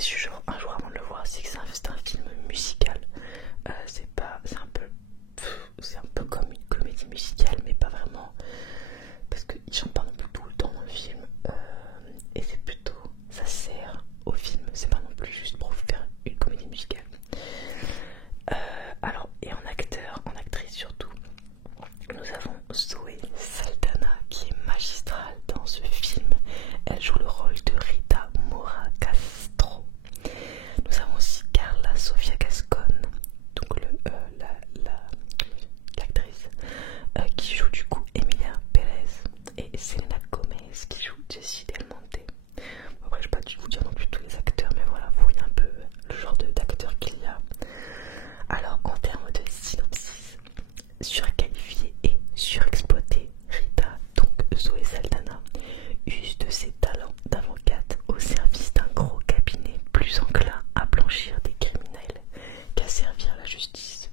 déçu genre un jour avant de le voir, c'est que c'est un film musical. C'est un peu comme une comédie musicale, mais pas vraiment, parce qu'ils chantent pas non plus tout le temps dans le film, et c'est plutôt, ça sert au film, c'est pas non plus juste pour faire une comédie musicale. Alors, et en acteur, en actrice surtout, nous avons Zoé Saldana qui est magistrale dans ce film. Elle joue le rôle de Rita Mora Castro. Nous avons aussi Carla Sofia Gascon, donc l'actrice qui joue du coup Emilia Pérez, et Selena Gomez qui joue Jessie Del Monte. Après, je vais pas vous dire non plus tous les acteurs, mais voilà, vous voyez un peu le genre d'acteurs qu'il y a. Alors, en termes de synopsis, surqualifiée et surexploitée, Rita, donc Zoé Saldana, use de ses talents d'avocate au service d'un gros cabinet plus enclin à blanchir des criminels qu'à servir la justice.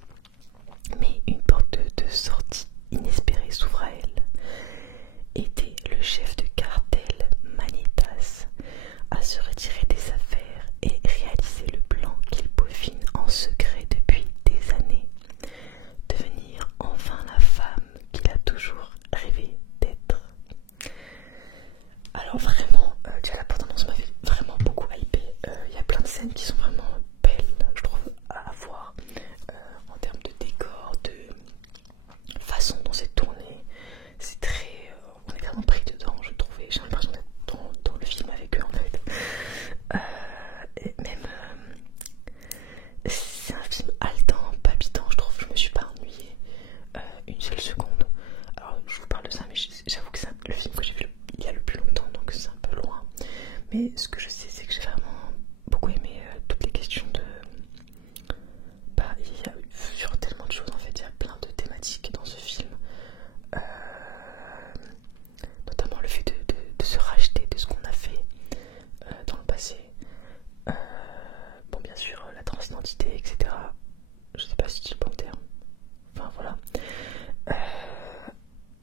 Mais une porte de sortie inespérée s'ouvre à elle. Aider le chef de cartel Manitas à se retirer des affaires et réaliser le plan qu'il peaufine en secret depuis des années. Devenir enfin la femme qu'il a toujours rêvé d'être. Alors vraiment, déjà la bande-annonce m'avait vraiment beaucoup hypé. Il y a plein de scènes qui sont vraiment belles, je trouve, à voir, en termes de décor, de façon dont c'est tourné. C'est très, on est vraiment pris dedans, je trouvais. J'ai l'impression d'être dans le film avec eux en fait. Et même, c'est un film haletant, palpitant, je trouve. Je me suis pas ennuyée une seule seconde. Alors je vous parle de ça, mais j'avoue que c'est le film que j'ai vu il y a le plus longtemps, donc c'est un peu loin. Mais ce que je sais, c'est que j'ai vraiment beaucoup aimé toutes les questions de... il y a sur tellement de choses en fait, il y a plein de thématiques dans ce film. Notamment le fait de se racheter de ce qu'on a fait dans le passé. Bon, bien sûr, la transidentité, etc. Je sais pas si c'est le bon terme. Enfin voilà.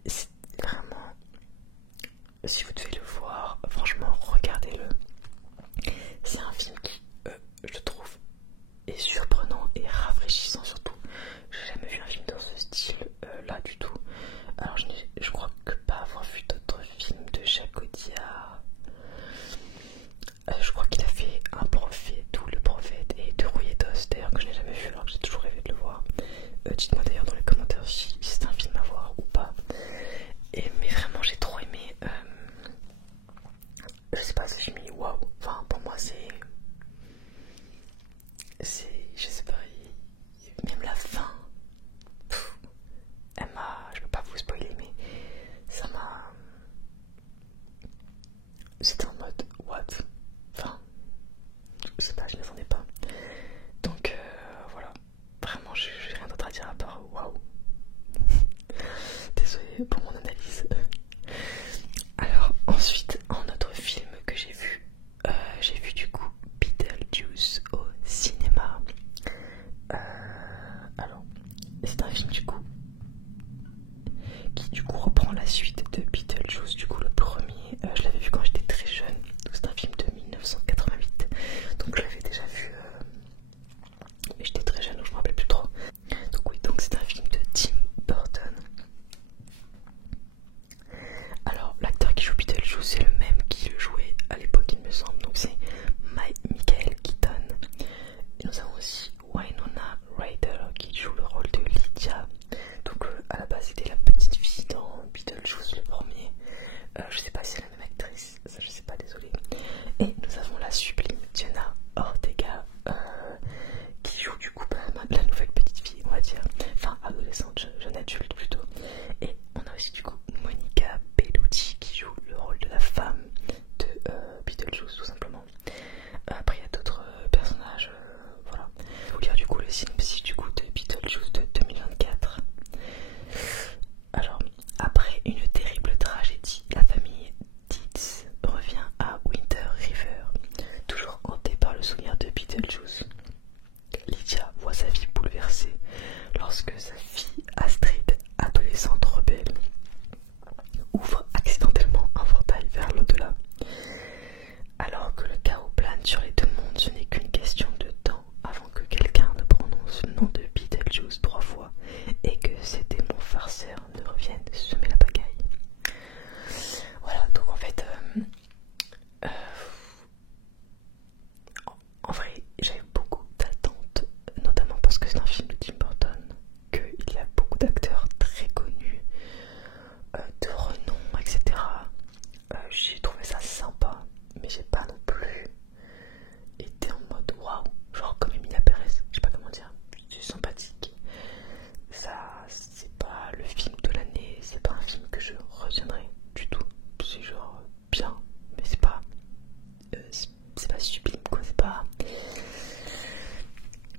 C'est vraiment, si vous devez le voir, franchement regardez-le. C'est un film qui, je trouve, est surprenant et rafraîchissant surtout. J'ai jamais vu un film dans ce style là du tout. Alors je crois que pas avoir vu d'autres films de Jacques Audiard. Je crois qu'il a fait Un prophète ou Le prophète et De rouillé d'os, d'ailleurs, que je n'ai jamais vu alors que j'ai toujours rêvé de le voir.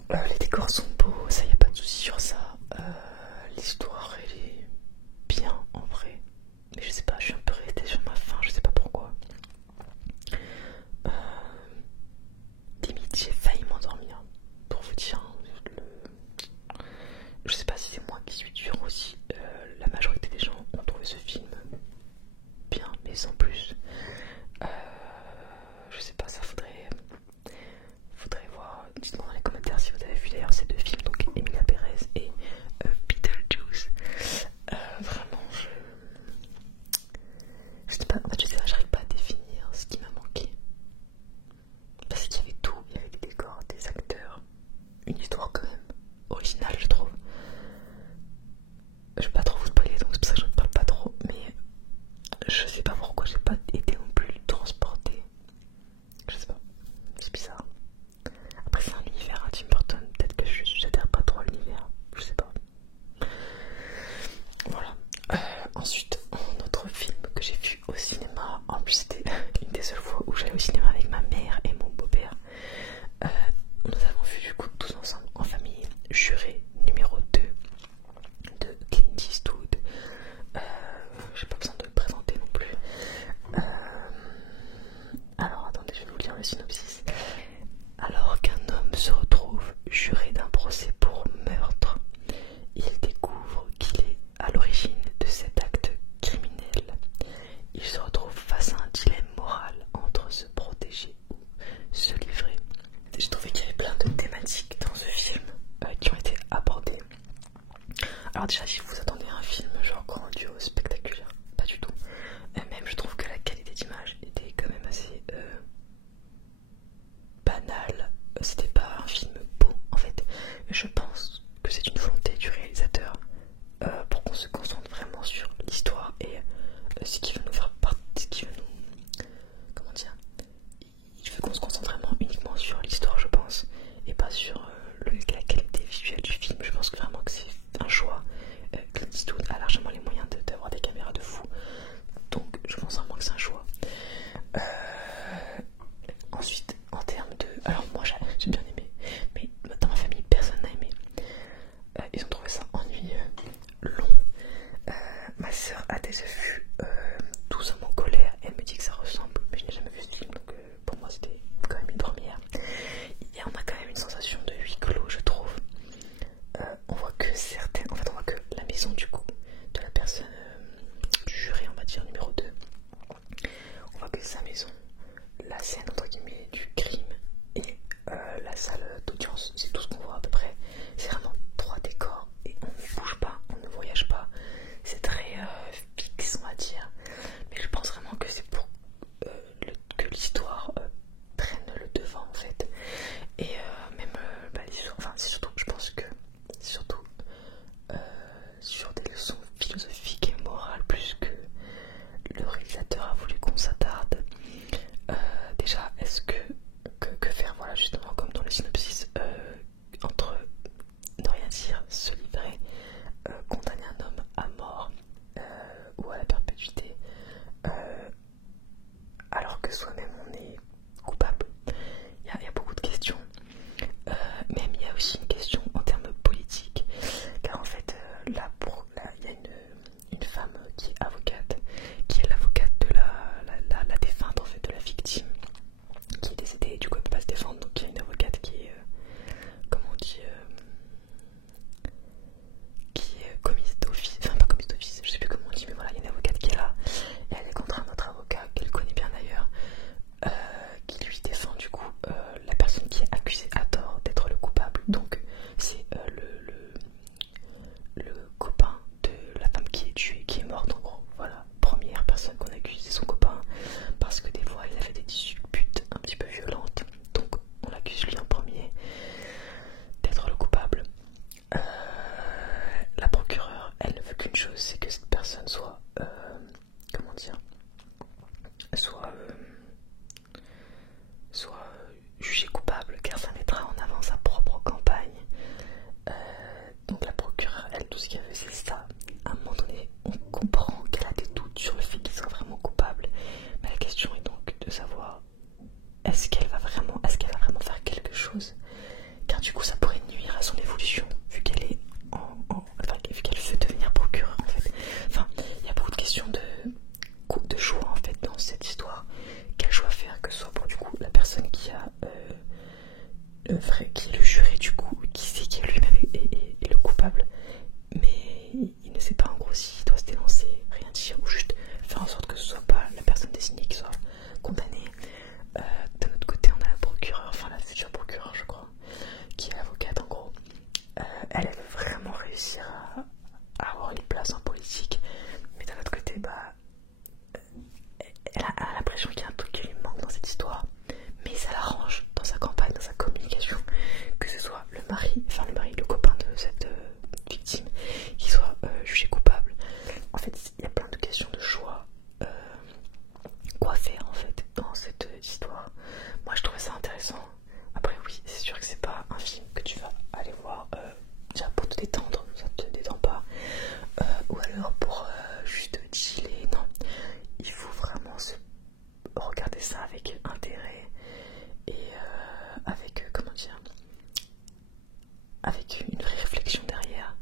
Les décors sont beaux, ça y a pas de souci sur ça. L'histoire elle est bien en vrai, mais je sais pas, je suis un peu restée sur ma faim, je sais pas pourquoi. Limite j'ai failli m'endormir, pour vous dire. Je sais pas si c'est moi qui suis dur aussi. La majorité des gens ont trouvé ce film bien, mais sans plus. Je sais pas, ça faudrait voir. Dites-moi dans les commentaires si vous avez vu d'ailleurs ces deux films, donc Emilia Pérez et Beetlejuice. Vraiment, je sais pas, en fait, je sais pas, j'arrive pas à définir ce qui m'a manqué. Parce qu'il y avait tout, il y avait des décors, des acteurs, une histoire quand même originale, je trouve. Je vais pas trop vous spoiler, donc c'est pour ça que je ne parle pas trop, mais je sais pas pourquoi j'ai pas été non plus transportée. Je sais pas, c'est bizarre. Après c'est un univers, hein, Tim Burton, peut-être que j'adhère pas trop à l'univers, je sais pas. Voilà. Ensuite, un autre film que j'ai vu au cinéma, en plus c'était une des seules fois où j'allais au cinéma avec ma mère et mon beau-père. Nous avons vu du coup tous ensemble en famille Juré numéro 2 de Clint Eastwood. J'ai pas besoin de le présenter non plus. Alors attendez, je vais vous lire le synopsis. Alors qu'un homme se retrouve juré d'un procès pour meurtre, il découvre qu'il est à l'origine de cet acte criminel. Il se retrouve face à un dilemme moral entre se protéger ou se livrer. J'ai trouvé qu'il y avait plein de thématiques dans ce film qui ont été abordées. Alors déjà, si vous attendez un film genre grandiose, spectaculaire, pas du tout. Même je trouve que la qualité d'image était quand même assez banale. C'était pas un film beau en fait. Mais je pense que c'est une volonté du réalisateur pour qu'on se concentre vraiment sur l'histoire et ce qui veut nous faire partie, ce qui veut nous... Comment dire, il veut qu'on se concentre vraiment uniquement sur l'histoire, je pense, et pas sur la qualité visuelle du film. Je pense vraiment que c'est un choix. Clint Eastwood a largement les moyens d'avoir des caméras de fou, donc je pense vraiment que c'est un choix. Ensuite, en termes de... Alors moi j'ai bien aimé, mais dans ma famille personne n'a aimé. Ils ont trouvé ça ennuyeux, long. Ma soeur a déjà vu 12 hommes en colère et elle me dit que ça ressemble, mais je n'ai jamais vu ce film, donc pour moi c'était quand même une première. Et on a quand même une sensation de huis clos, je trouve. On voit que certaines... En fait on voit que la maison du coup de la personne du juré, on va dire numéro 2, on voit que sa maison, la scène entre guillemets du crime et la salle d'audience, c'est tout ce qu'on voit à peu près. C'est vraiment 3 décors et on ne bouge pas, on ne voyage pas. C'est très fixe on va dire. Mais je pense vraiment que c'est pour que l'histoire prenne le devant en fait. Et même enfin c'est surtout, je pense que c'est surtout sur des leçons philosophiques et morales plus que le réalisateur a voulu qu'on s'attarde. Déjà, est-ce que faire, voilà, justement, comme dans le synopsis, entre ne rien dire, se livrer, condamner un homme à mort ou à la perpétuité, alors que soi-même on est coupable. Il y a beaucoup de questions. Même il y a aussi une question en termes politiques, car en fait, là, il y a une femme qui est avocate, qui est l'avocate de la défunte en fait, de la victime, qui est décédée et du coup elle peut pas se défendre, donc il y a une avocate qui est, comment on dit, qui est commise d'office, enfin pas commise d'office, je sais plus comment on dit, mais voilà, il y a une avocate qui est là, et elle est contre un autre avocat qu'elle connaît bien d'ailleurs, qui lui défend du coup la personne qui est accusée à tort d'être le coupable, donc c'est le copain de la femme qui est tuée, qui est morte en gros. Voilà, première personne qu'on accuse, c'est son copain, parce que des fois il avait des disputes un petit peu violentes, donc on l'accuse lui en premier d'être le coupable. La procureure, elle ne veut qu'une chose, c'est que cette personne soit, comment dire, soit jugée coupable, car ça mettra en avant sa propre campagne. Donc la procureure, elle, tout ce qu'elle veut, c'est ça. À un moment donné, on comprend qu'elle a des doutes sur le fait qu'il soit vraiment coupable. Mais la question est donc de savoir est-ce qu'elle va vraiment faire quelque chose. Car du coup, ça pourrait le vrai, qui est le juré du coup, qui sait qui lui-même est le coupable, mais il ne sait pas en gros s'il doit se dénoncer, rien dire, ou juste faire en sorte que ce soit pas la personne désignée qui soit condamnée. De notre côté, on a la procureure, enfin la future procureure, je crois, qui est l'avocate en gros. Elle veut vraiment réussir à avoir une place en politique, mais d'un autre côté, bah, elle a l'impression qu'il y a un truc qui lui manque dans cette histoire, mais ça l'arrange dans sa campagne, dans sa communication, que ce soit le copain de cette victime, qui soit jugé coupable. En fait, il y a plein de questions de choix. Quoi faire en fait dans cette histoire. Moi je trouvais ça intéressant. Après oui, c'est sûr que c'est pas un film que tu vas aller voir déjà pour te détendre, ça te détend pas, ou alors pour juste chiller. Non, il faut vraiment regarder ça avec intérêt et avec comment dire, avec une vraie réflexion derrière,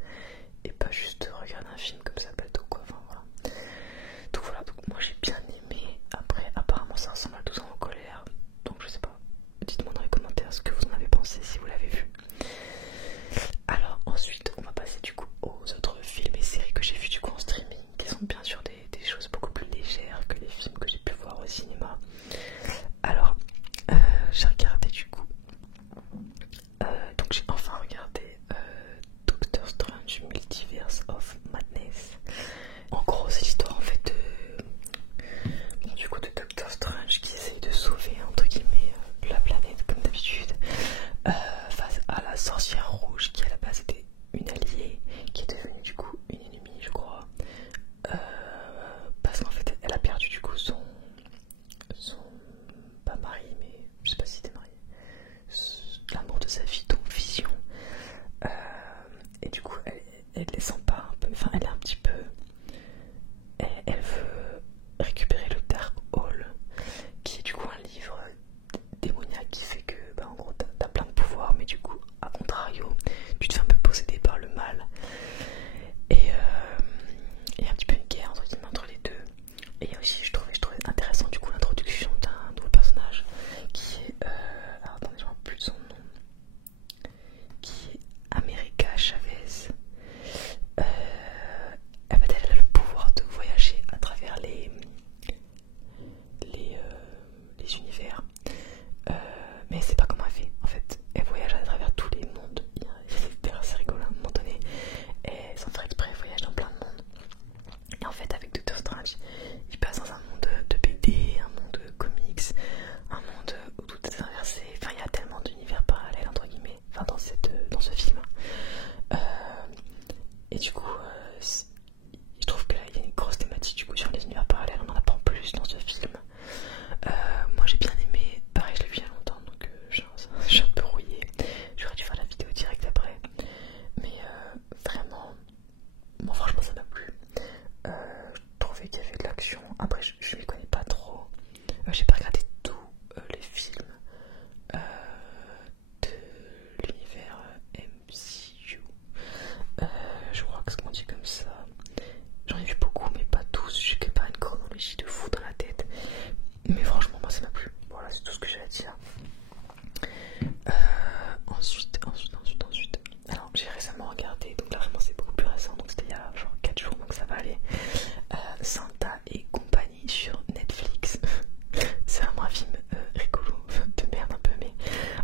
et pas juste regarder un film comme ça bateau quoi. Enfin voilà. Donc moi j'ai bien aimé. Après apparemment ça ressemble à 12 ans en colère, donc je sais pas, dites-moi dans les commentaires ce que vous en avez pensé si vous l'avez vu. Alors ensuite on va passer du coup aux autres films et séries que j'ai vus du coup en streaming, qui sont bien sûr des choses beaucoup plus légères que les films que j'ai pu voir au cinéma. Alors j'ai regardé du coup donc j'ai enfin regardé Doctor Strange Multiverse of Madness. En gros c'est l'histoire en fait du coup de Doctor Strange qui essaye de sauver entre guillemets la planète comme d'habitude face à la sorcière rouge qui à la base était une alliée, qui est devenue du coup une ennemie je crois, parce qu'en fait elle a perdu du coup son pas mari, mais je sais pas si c'était marié, l'amour de sa vie, donc Vision, et du coup elle les sent pas un peu, enfin elle est un petit peu, elle veut récupérer le Dark Hall, qui est du coup un livre démoniaque qui fait que bah, en gros t'as plein de pouvoirs, mais du coup à contrario tu te fais un peu posséder par le mal, et il y a un petit peu une guerre entre les deux. Et il y a aussi je trouvais intéressant du coup l'introduction d'un nouveau personnage qui est alors attendez je me rappelle plus de son nom, qui est America Chavez. Elle a le pouvoir de voyager à travers les univers, mais elle sait pas comment elle fait en fait. Elle voyage à travers tous les mondes. C'est assez rigolo à un moment donné, et sans faire exprès elle voyage dans plein de mondes. Et en fait avec Doctor Strange il passe dans un monde de BD, un monde de comics, un monde où tout est inversé. Enfin il y a tellement d'univers parallèles entre guillemets, enfin dans ce film, et du coup je trouve que là il y a une grosse thématique du coup sur les univers parallèles, on en apprend plus dans ce film. Moi j'ai bien aimé, pareil je l'ai vu il y a longtemps donc je suis un peu rouillée, j'aurais dû faire la vidéo direct après, mais vraiment bon, franchement ça m'a plu. Je trouvais qu'il y avait de l'action, après je m'y connais pas trop, j'ai pas regardé tous les films de l'univers MCU, je crois que c'est ce qu'on dit comme ça. J'en ai vu beaucoup mais pas tous, je sais pas une chronologie de fou dans la tête, mais franchement moi ça m'a plu. Voilà, c'est tout ce que j'ai à dire. Ensuite alors j'ai récemment regardé, donc là vraiment c'est beaucoup plus récent, donc c'était il y a genre 4 jours donc ça va aller, Santa et compagnie sur Netflix. C'est vraiment un film rigolo, de merde un peu, mais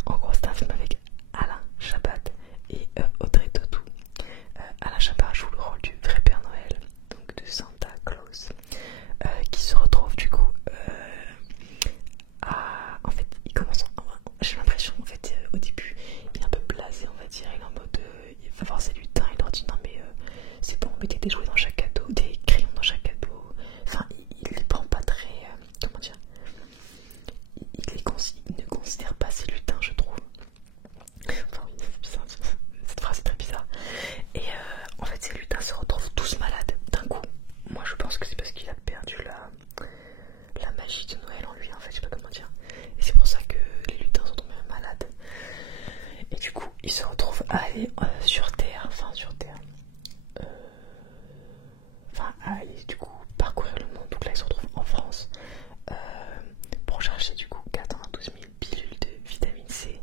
en gros c'est un film avec Alain Chabat et Audrey Tautou. Alain Chabat joue le rôle du vrai Père Noël, donc de Santa Claus, qui se retrouve du coup en fait il commence j'ai l'impression en fait au début il est un peu blasé, on va dire, il est en mode il va voir ses lutins, il leur dit non mais c'est bon, mettez des jouets dans chaque cadeau, des crayons dans chaque cadeau, enfin il les prend pas très comment dire, il ne considère pas ses lutins je trouve, enfin oui c'est bizarre, cette phrase est très bizarre, et en fait ces lutins se retrouvent tous malades d'un coup. Moi je pense que c'est parce qu'il a perdu la magie de Noël en lui en fait, je sais pas comment dire, et c'est pour ça que les lutins sont tombés malades, et du coup il se retrouve à aller sur Terre, à aller du coup parcourir le monde. Donc là il se retrouve en France pour chercher du coup 92 000 pilules de vitamine C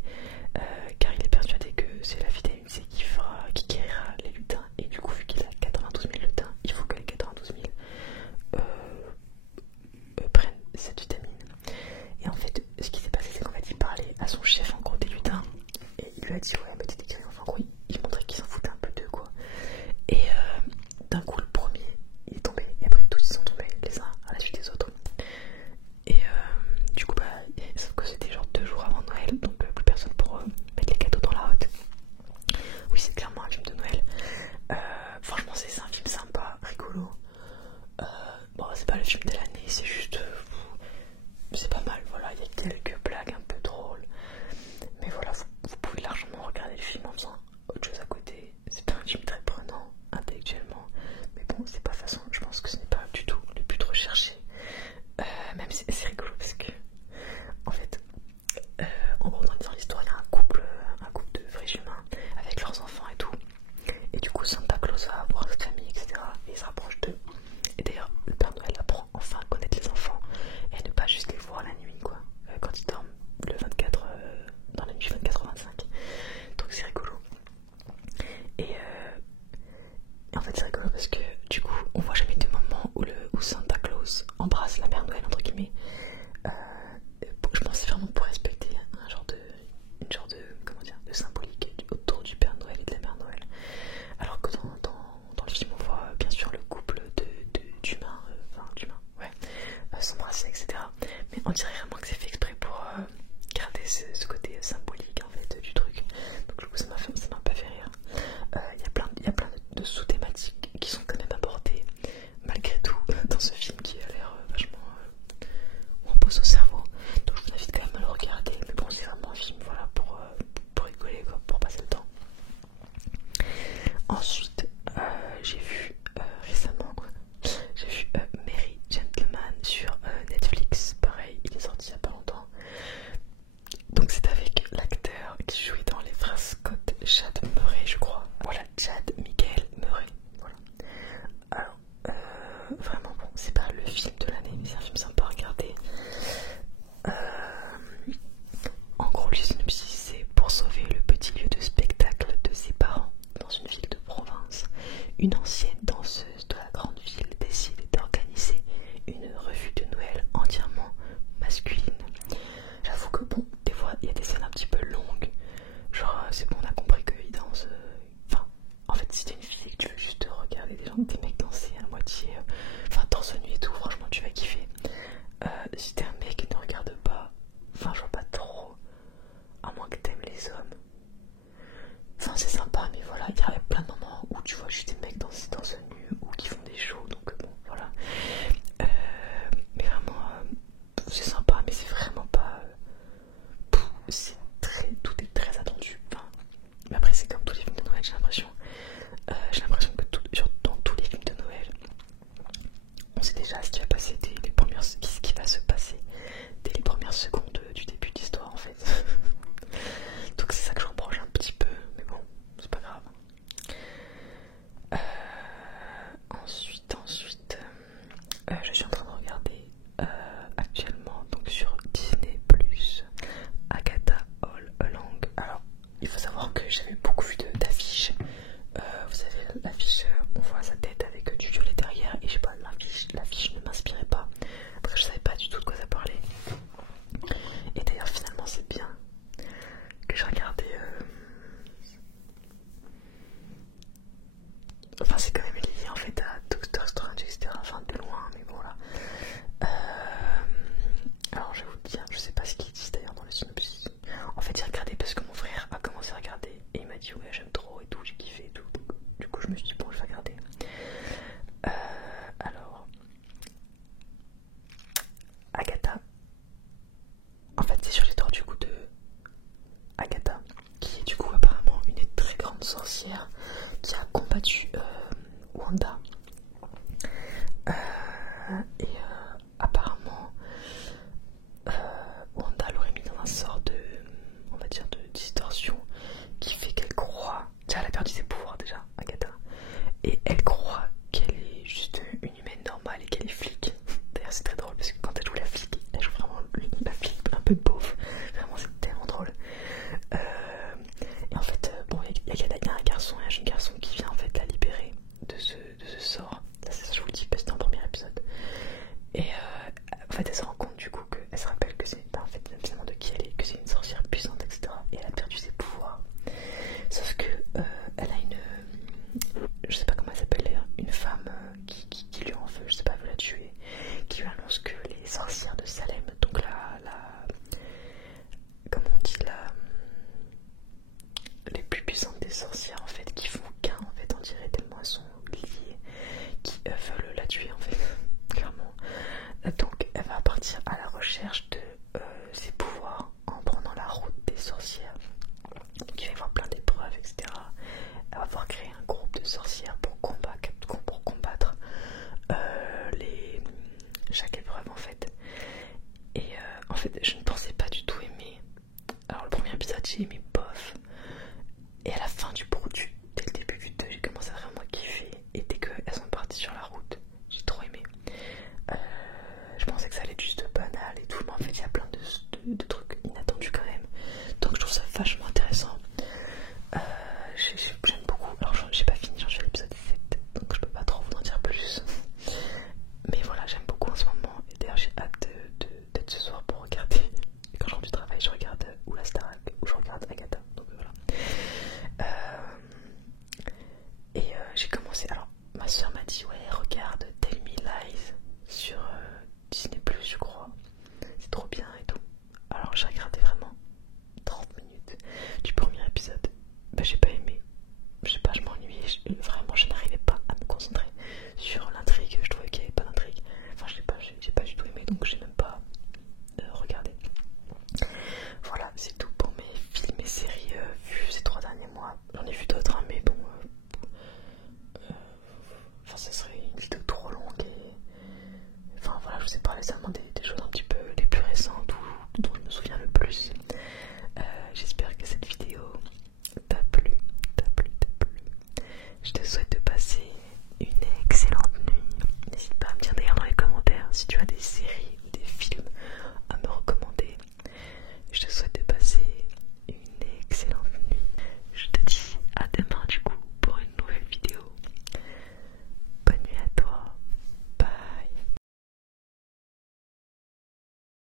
lui a dit ouais mais t'es décrié, enfin en gros il montrait qu'ils s'en foutaient un peu d'eux quoi. Et d'un coup le premier il est tombé et après tous ils sont tombés les uns à la suite des autres. Et du coup bah sauf que c'était genre 2 jours avant Noël, donc plus personne pour mettre les cadeaux dans la hotte. Oui c'est clairement un film de Noël. Franchement c'est un film sympa, rigolo. Bon c'est pas le film de l'année, c'est juste c'est pas mal, voilà, il y a quelques blagues un peu drôles. Mais voilà, vous pouvez largement regarder le film en faisant autre chose à côté. C'est pas un film très prenant intellectuellement. Mais bon, c'est pas façon, je pense que ce n'est pas du tout le but recherché. Même si c'est rigolo parce que, en fait, en gros, dans l'histoire, il y a un couple de vrais humains avec leurs enfants et tout. Et du coup, Santa Claus va voir cette famille, etc. Et il se rapproche d'eux. Et d'ailleurs, le Père Noël apprend enfin à connaître les enfants et ne pas juste les voir la nuit, quoi, quand ils dorment le 24, dans la nuit 24-25. Donc c'est rigolo. Et en fait, c'est rigolo parce que du coup, on voit jamais de moment où Santa Claus embrasse la Mère Noël, entre guillemets. Je pense que c'est vraiment pour respecter une genre de comment dire, de symbolique autour du Père Noël et de la Mère Noël. Alors que dans le film, on voit bien sûr le couple d'humains, s'embrasser, etc. Mais on dirait vraiment que c'est fait exprès pour garder ce côté symbolique en fait du truc. Donc du coup, ça m'a pas fait rire. Il y a plein de sous-thématiques qui sont quand même abordées malgré tout dans ce film qui a l'air vachement où on pose au cerveau. Donc je vous invite quand même à le regarder. Mais bon, c'est vraiment un film voilà, pour rigoler, quoi, pour passer le temps. Ensuite, j'ai vu récemment Merry Gentleman sur Netflix. Pareil, il est sorti il y a pas longtemps. Donc c'est avec l'acteur qui jouait dans Les Frères Scott, Chad Murray, je crois. Voilà, Chad Michael Murray. Voilà. Alors, vraiment bon, c'est pas le film de l'année, mais c'est un film sympa à regarder. En gros, le synopsis, c'est pour sauver le petit lieu de spectacle de ses parents dans une ville de province. Une ancienne danseuse de la grande ville décide d'organiser une revue de Noël entièrement masculine. J'avoue que bon, des fois il y a des scènes un petit peu longues. Genre c'est bon, on a compris qu'ils dansent. Enfin, en fait si t'es une fille et que tu veux juste regarder des mecs danser à moitié, enfin torse nu et tout, franchement tu vas kiffer. Si t'es un mec, ne regarde pas. Enfin je vois pas trop. À moins que t'aimes les hommes. Enfin c'est sympa mais voilà, il y a plein de moments où tu vois juste des mecs danser nu ou qui font des shows, donc bon voilà. Mais vraiment c'est sympa mais c'est vraiment pas tout est très attendu. Enfin, mais après c'est comme tous les films de Noël, j'ai l'impression que dans tous les films de Noël on sait déjà ce qui va passer ce qui va se passer dès les premières secondes du début de l'histoire en fait. Donc c'est ça que je reproche un petit peu, mais bon, c'est pas grave. Ensuite, je suis en train de regarder actuellement donc sur Disney Plus Agatha All Along. Alors, il faut savoir que j'avais beaucoup vu d'affiches. Vous savez, l'affiche, on voit sa tête avec du violet derrière, et je sais pas, l'affiche ne m'inspirait pas. Après, je savais pas du tout de quoi ça parlait. Et d'ailleurs, finalement, c'est bien que je regardais. Enfin, c'est quand même lié en fait à Doctor Strange, etc. Enfin, de loin, mais bon, voilà. Alors, je vais vous dire, je sais pas ce qu'ils disent d'ailleurs dans le synopsis. En fait, j'ai regardé parce que mon frère a commencé à regarder et il m'a dit, ouais, j'aime trop et tout, j'ai kiffé et tout. Du coup, je me suis dit, bon, je vais regarder. Alors, Agatha. En fait, c'est sur l'histoire du coup de Agatha, qui est du coup apparemment une très grande sorcière qui a combattu Wanda. Et apparemment Wanda l'aurait mis dans un sort de, on va dire, de distorsion qui fait qu'elle croit, déjà elle a perdu ses pouvoirs déjà, Agatha, et elle croit qu'elle est juste une humaine normale et qu'elle est flic. D'ailleurs c'est très drôle parce que quand elle joue la flic, elle joue vraiment la flic un peu beauf, vraiment c'est tellement drôle. Et en fait bon, il y a un garçon, un jeune garçon qui vient en fait la libérer de ce sort. Ça je vous le dis parce que c'est dans le premier épisode. sorcières en fait qui font qu'un en fait, on dirait tellement elles sont liées, qui veulent la tuer en fait, clairement. Donc elle va partir à la recherche de ses pouvoirs en prenant la route des sorcières. Donc il va y avoir plein d'épreuves, etc. Elle va pouvoir créer un groupe de sorcières